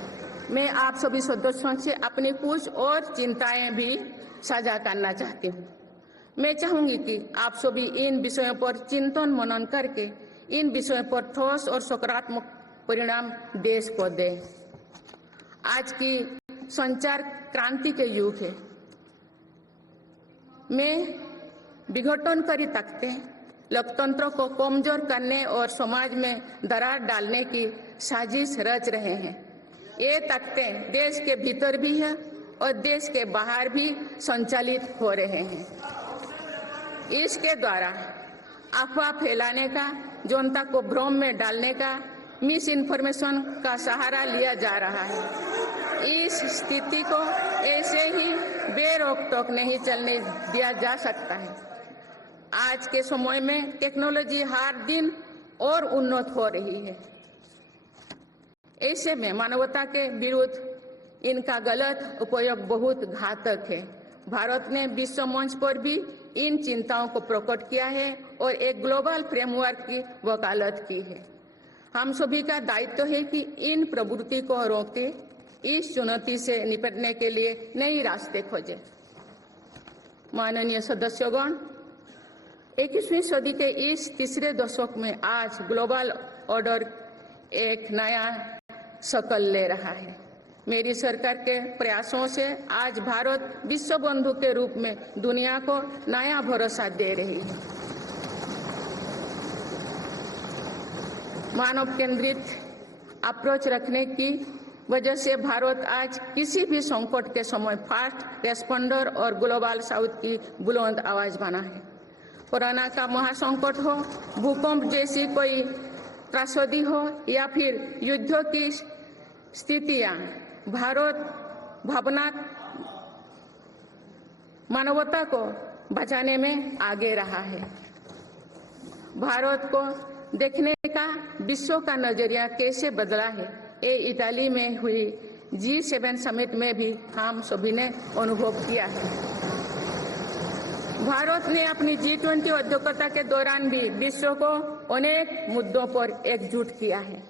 मैं आप सभी सदस्यों से अपनी कुछ और चिंताएं भी साझा करना चाहती हूँ। मैं चाहूंगी कि आप सभी इन विषयों पर चिंतन मनन करके इन विषयों पर ठोस और सकारात्मक परिणाम देश को दें। आज की संचार क्रांति के युग है में विघटनकारी ताकतें लोकतंत्र को कमजोर करने और समाज में दरार डालने की साजिश रच रहे हैं। ये ताकतें देश के भीतर भी है और देश के बाहर भी संचालित हो रहे हैं। इसके द्वारा अफवाह फैलाने का, जनता को भ्रम में डालने का, मिस इन्फॉर्मेशन का सहारा लिया जा रहा है। इस स्थिति को ऐसे ही बेरोक टोक नहीं चलने दिया जा सकता है। आज के समय में टेक्नोलॉजी हर दिन और उन्नत हो रही है। ऐसे में मानवता के विरुद्ध इनका गलत उपयोग बहुत घातक है। भारत ने विश्व मंच पर भी इन चिंताओं को प्रकट किया है और एक ग्लोबल फ्रेमवर्क की वकालत की है। हम सभी का दायित्व है कि इन प्रवृत्ति को रोके इस चुनौती से निपटने के लिए नए रास्ते खोजें। माननीय सदस्यगण, 21वीं सदी के इस तीसरे दशक में आज ग्लोबल ऑर्डर एक नया शक्ल ले रहा है। मेरी सरकार के प्रयासों से आज भारत विश्व बंधु के रूप में दुनिया को नया भरोसा दे रही है। मानव केंद्रित अप्रोच रखने की वजह से भारत आज किसी भी संकट के समय फास्ट रेस्पॉन्डर और ग्लोबल साउथ की बुलंद आवाज बना है। कोरोना का महासंकट हो, भूकंप जैसी कोई त्रासदी हो या फिर युद्धों की स्थितियां, भारत मानवता को बचाने में आगे रहा है। भारत को देखने का विश्व का नजरिया कैसे बदला है, ये इटाली में हुई G7 समिट में भी हम सभी ने अनुभव किया है। भारत ने अपनी G20 अध्यक्षता के दौरान भी विश्व को अनेक मुद्दों पर एकजुट किया है।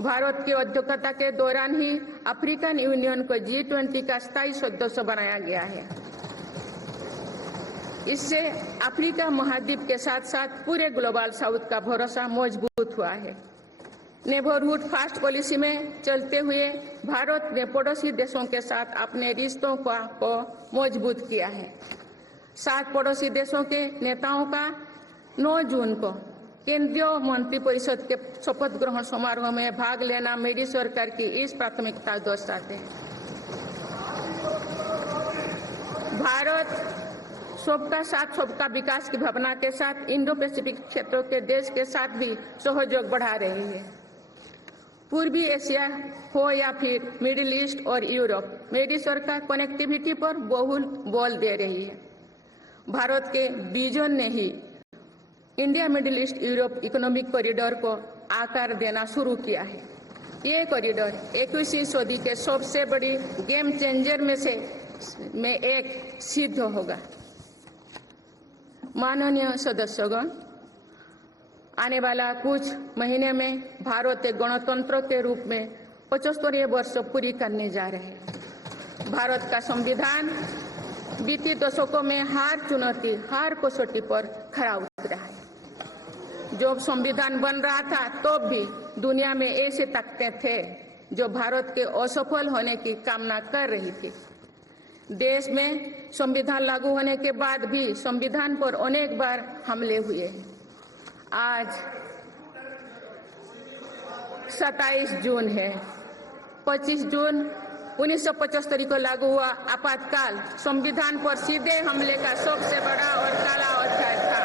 भारत की अध्यक्षता के दौरान ही अफ्रीकन यूनियन को G20 का स्थायी सदस्य बनाया गया है। इससे अफ्रीका महाद्वीप के साथ साथ पूरे ग्लोबल साउथ का भरोसा मजबूत हुआ है। नेबरहुड फास्ट पॉलिसी में चलते हुए भारत ने पड़ोसी देशों के साथ अपने रिश्तों को मजबूत किया है। 7 पड़ोसी देशों के नेताओं का 9 जून को केंद्रीय मंत्रिपरिषद के शपथ ग्रहण समारोह में भाग लेना मेरी सरकार की इस प्राथमिकता दर्शाते हैं। भारत सबका साथ सबका विकास की भावना के साथ इंडो पैसिफिक क्षेत्रों के देश के साथ भी सहयोग बढ़ा रही है। पूर्वी एशिया हो या फिर मिडिल ईस्ट और यूरोप, मेरी सरकार कनेक्टिविटी पर बहुल बल दे रही है। भारत के विजन ने ही India Middle East Europe economic corridor को आकार देना शुरू किया है। ये कॉरिडोर 21वीं सदी के सबसे बड़ी गेम चेंजर में एक सिद्ध होगा। माननीय सदस्यगण, आने वाला कुछ महीने में भारत एक गणतंत्र के रूप में 75वें वर्ष पूरी करने जा रहे हैं। भारत का संविधान बीते दशकों में हर कसौटी पर खरा उतरा है। जब संविधान बन रहा था तो भी दुनिया में ऐसे ताकतें थे जो भारत के असफल होने की कामना कर रही थी। देश में संविधान लागू होने के बाद भी संविधान पर अनेक बार हमले हुए। आज 27 जून है। 25 जून 1975 को लागू हुआ आपातकाल संविधान पर सीधे हमले का सबसे बड़ा और काला अध्याय था।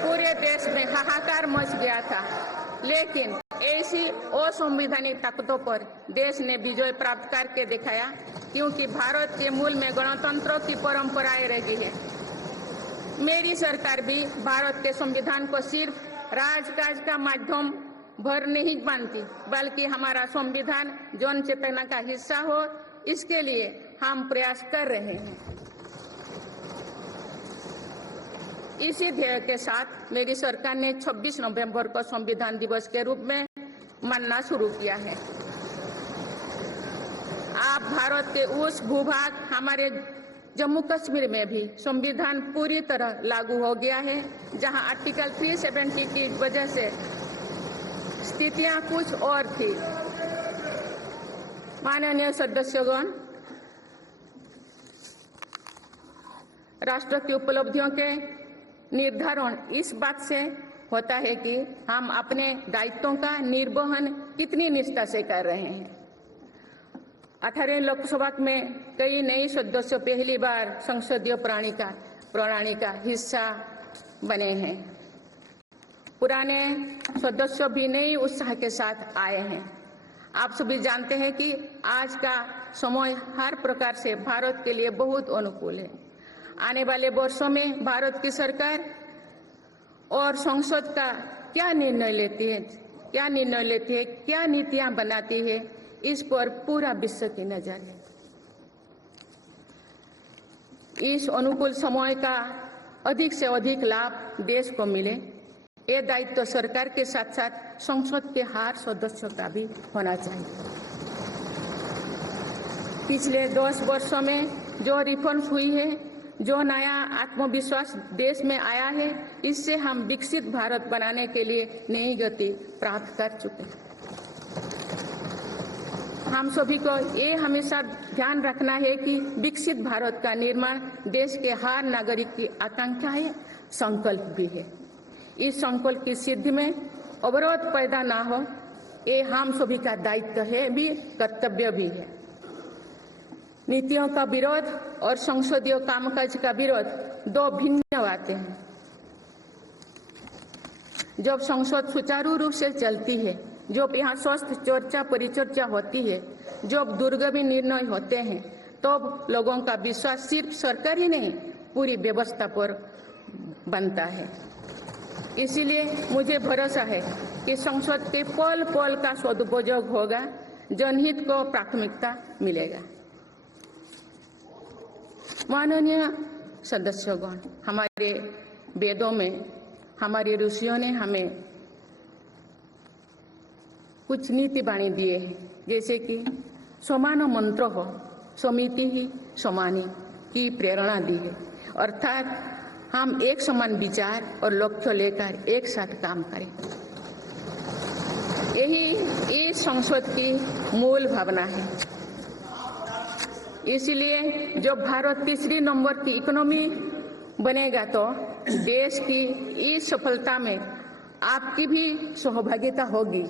पूरे देश में हाहाकार मच गया था, लेकिन ऐसी असंवैधानिक ताकतों पर देश ने विजय प्राप्त करके दिखाया, क्योंकि भारत के मूल में गणतंत्र की परंपराएं रही है। मेरी सरकार भी भारत के संविधान को सिर्फ राजकाज का माध्यम भर नहीं मानती, बल्कि हमारा संविधान जन चेतना का हिस्सा हो, इसके लिए हम प्रयास कर रहे हैं। इसी ध्येय के साथ मेरी सरकार ने 26 नवंबर को संविधान दिवस के रूप में मानना शुरू किया है। आप भारत के उस भूभाग हमारे जम्मू कश्मीर में भी संविधान पूरी तरह लागू हो गया है, जहां आर्टिकल 370 की वजह से स्थितियां कुछ और थी। माननीय सदस्यगण, राष्ट्र की उपलब्धियों के निर्धारण इस बात से होता है कि हम अपने दायित्वों का निर्वहन कितनी निष्ठा से कर रहे हैं। 18 लोकसभा में कई नए सदस्य पहली बार संसदीय प्रणाली का हिस्सा बने हैं। पुराने सदस्य भी नए उत्साह के साथ आए हैं। आप सभी जानते हैं कि आज का समय हर प्रकार से भारत के लिए बहुत अनुकूल है। आने वाले वर्षों में भारत की सरकार और संसद का क्या निर्णय लेती है, क्या नीतियां बनाती है, इस पर पूरा विश्व की नजर है। इस अनुकूल समय का अधिक से अधिक लाभ देश को मिले, ये दायित्व सरकार के साथ साथ संसद के हर सदस्य का भी होना चाहिए। पिछले 10 वर्षों में जो रिफॉर्म्स हुई है, जो नया आत्मविश्वास देश में आया है, इससे हम विकसित भारत बनाने के लिए नई गति प्राप्त कर चुके हैं। हम सभी को ये हमेशा ध्यान रखना है कि विकसित भारत का निर्माण देश के हर नागरिक की आकांक्षा है, संकल्प भी है। इस संकल्प की सिद्धि में अवरोध पैदा ना हो, ये हम सभी का दायित्व है भी, कर्तव्य भी है। नीतियों का विरोध और संसदीय कामकाज का विरोध दो भिन्न बातें हैं। जब संसद सुचारू रूप से चलती है, जब यहाँ स्वस्थ चर्चा परिचर्चा होती है, जब दूरगामी निर्णय होते हैं, तब लोगों का विश्वास सिर्फ सरकार ही नहीं, पूरी व्यवस्था पर बनता है। इसीलिए मुझे भरोसा है कि संसद के पल पल का सदुपयोग होगा, जनहित को प्राथमिकता मिलेगा। माननीय सदस्यगण, हमारे वेदों में हमारे ऋषियों ने हमें कुछ नीति वाणी दिए हैं, जैसे कि समान मंत्र हो समिति ही समानी की प्रेरणा दी है। अर्थात हम एक समान विचार और लक्ष्य लेकर एक साथ काम करें। यही इस संसद की मूल भावना है। इसलिए जो भारत तीसरी नंबर की इकोनॉमी बनेगा तो देश की इस सफलता में आपकी भी सहभागिता होगी।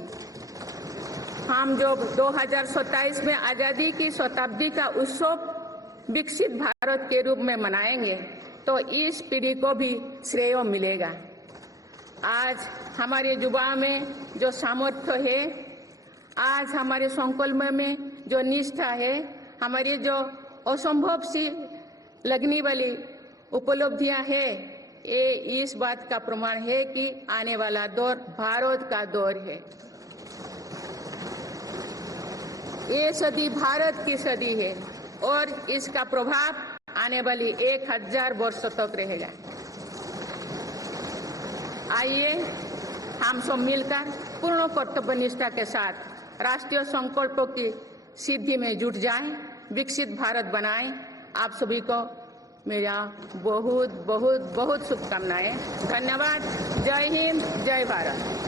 हम जो 2027 में आजादी की शताब्दी का उत्सव विकसित भारत के रूप में मनाएंगे तो इस पीढ़ी को भी श्रेय मिलेगा। आज हमारे युवाओं में जो सामर्थ्य है, आज हमारे संकल्प में जो निष्ठा है, हमारी जो असंभव सी लगने वाली उपलब्धियां है, ये इस बात का प्रमाण है कि आने वाला दौर भारत का दौर है। ये सदी भारत की सदी है और इसका प्रभाव आने वाली 1000 वर्ष तक रहेगा। आइए हम सब मिलकर पूर्ण कर्तव्य निष्ठा के साथ राष्ट्रीय संकल्पों की सिद्धि में जुट जाएं, विकसित भारत बनाएं। आप सभी को मेरा बहुत बहुत बहुत शुभकामनाएं। धन्यवाद। जय हिंद, जय भारत।